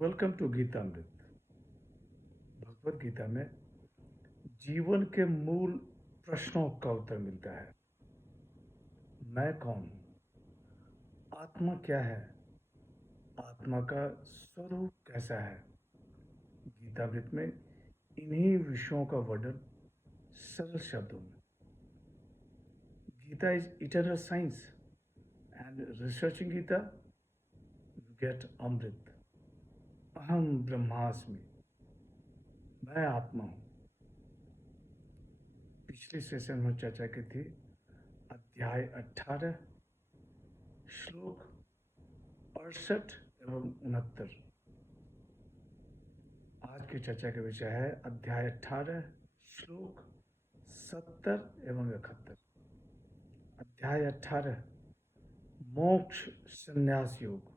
Welcome to Geetamrit. Bhagavad Gita में जीवन के मूल प्रश्नों का उत्तर मिलता है। मैं कौन हूँ? आत्मा क्या है? आत्मा का स्वरूप कैसा है? गीतामृत में इन्हीं विषयों का वर्णन सरल शब्दों में। Gita is eternal science and researching Gita you get amrit. अहम ब्रह्मास्मि, मैं आत्मा हूँ। पिछले सेशन में चर्चा की थी अध्याय 18 श्लोक 68 एवं 69। आज की चर्चा का विषय है अध्याय 18 श्लोक 70 एवं 71। अध्याय 18 मोक्ष संन्यास योग,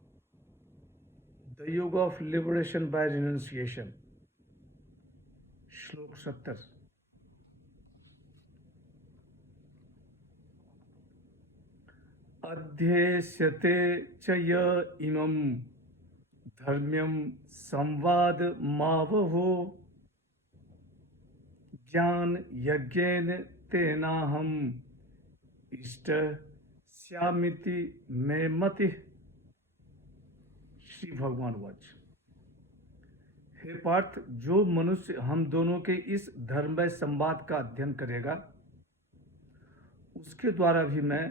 द योग ऑफ लिबरेशन बाय रिनंसिएशन। श्लोक 70 अध्येष्यते च य इमं धर्म्यं संवाद मावहो ज्ञान यज्ञेन तेनाहम इष्ट श्यामिति में मति। श्री भगवान वाच। हे पार्थ, जो मनुष्य हम दोनों के इस धर्ममय संवाद का अध्ययन करेगा उसके द्वारा भी मैं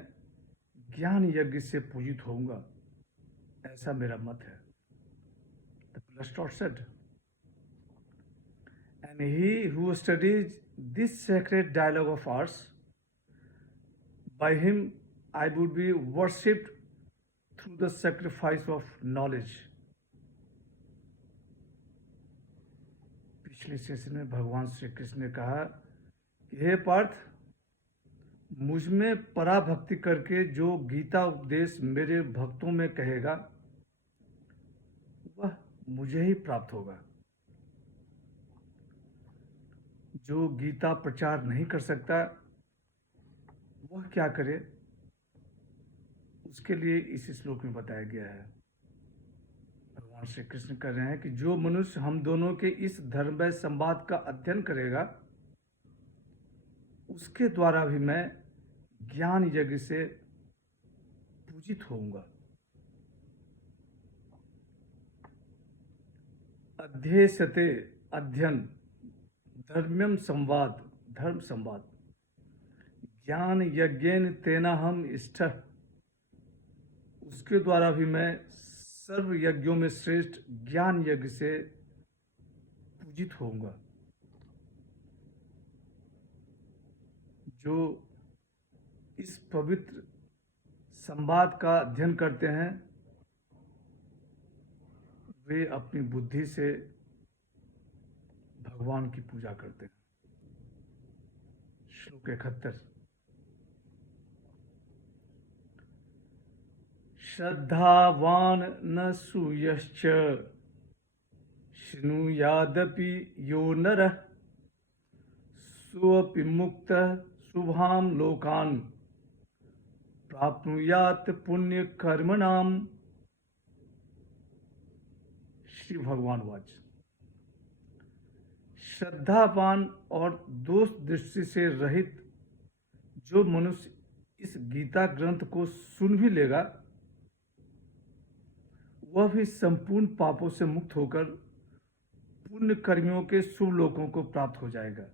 ज्ञान यज्ञ से पूजित होऊंगा, ऐसा मेरा मत है। The Plastoid said, and he who studies this sacred dialogue of ours, by him I would be worshipped through the sacrifice of knowledge. पिछले सेशन में भगवान श्री कृष्ण ने कहा कि हे पार्थ, मुझ में पराभक्ति करके जो गीता उपदेश मेरे भक्तों में कहेगा वह मुझे ही प्राप्त होगा। जो गीता प्रचार नहीं कर सकता वह क्या करे, उसके लिए इस श्लोक में बताया गया है। भगवान श्री कृष्ण कह रहे हैं कि जो मनुष्य हम दोनों के इस धर्ममय संवाद का अध्ययन करेगा उसके द्वारा भी मैं ज्ञान यज्ञ से पूजित होऊंगा। अध्येष्यते अध्ययन, धर्म्यम संवाद धर्म संवाद, ज्ञान यज्ञेन तेना हम इष्ट, उसके द्वारा भी मैं सर्व यज्ञों में श्रेष्ठ ज्ञान यज्ञ से पूजित होऊंगा। जो इस पवित्र संवाद का अध्ययन करते हैं वे अपनी बुद्धि से भगवान की पूजा करते हैं। श्लोक 71 श्रद्धावान न सूयश्च शृणुयादपि यो नरः सोऽपि मुक्तः शुभां लोकान् प्राप्नुयात् पुण्य कर्मणाम। श्री भगवान वाच। श्रद्धावान और दोष दृष्टि से रहित जो मनुष्य इस गीता ग्रंथ को सुन भी लेगा वह भी संपूर्ण पापों से मुक्त होकर पुण्य कर्मियों के शुभ लोकों को प्राप्त हो जाएगा।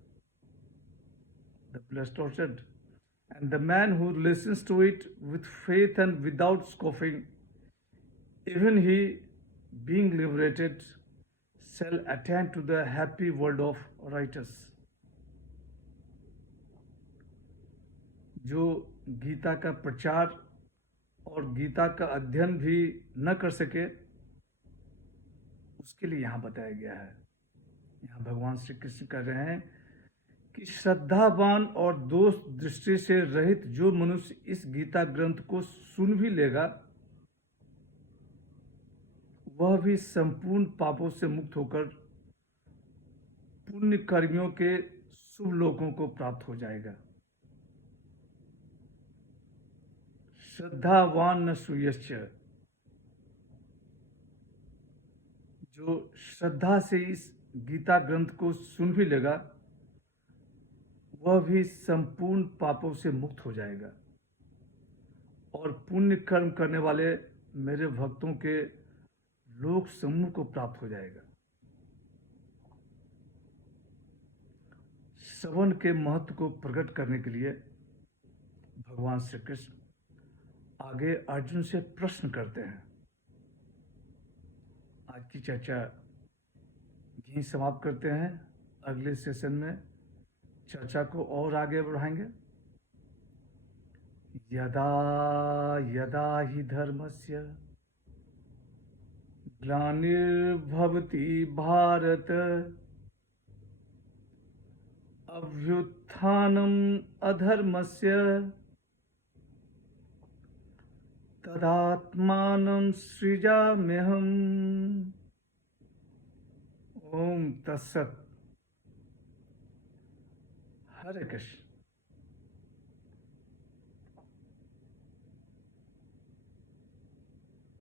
The Plastoid said, and the man who listens to it with faith and without scoffing, even he, being liberated, shall attain to the happy world of righteous. जो गीता का प्रचार और गीता का अध्ययन भी न कर सके उसके लिए यहाँ बताया गया है। यहाँ भगवान श्री कृष्ण कह रहे हैं कि श्रद्धावान और दोष दृष्टि से रहित जो मनुष्य इस गीता ग्रंथ को सुन भी लेगा वह भी संपूर्ण पापों से मुक्त होकर पुण्य कर्मियों के शुभ लोकों को प्राप्त हो जाएगा। श्रद्धावान न सूयश्च, जो श्रद्धा से इस गीता ग्रंथ को सुन भी लेगा, वह भी संपूर्ण पापों से मुक्त हो जाएगा और पुण्य कर्म करने वाले मेरे भक्तों के लोक समूह को प्राप्त हो जाएगा। श्रवण के महत्व को प्रकट करने के लिए भगवान श्री कृष्ण आगे अर्जुन से प्रश्न करते हैं। आज की चर्चा यहीं समाप्त करते हैं। अगले सेशन में चर्चा को और आगे बढ़ाएंगे। यदा यदा हि धर्मस्य ग्लानिर्भवति भारत अभ्युत्थानम् अधर्मस्य तदात्मानं सृजाम्यहम्। ओम तत्सत। हरे कृष्ण।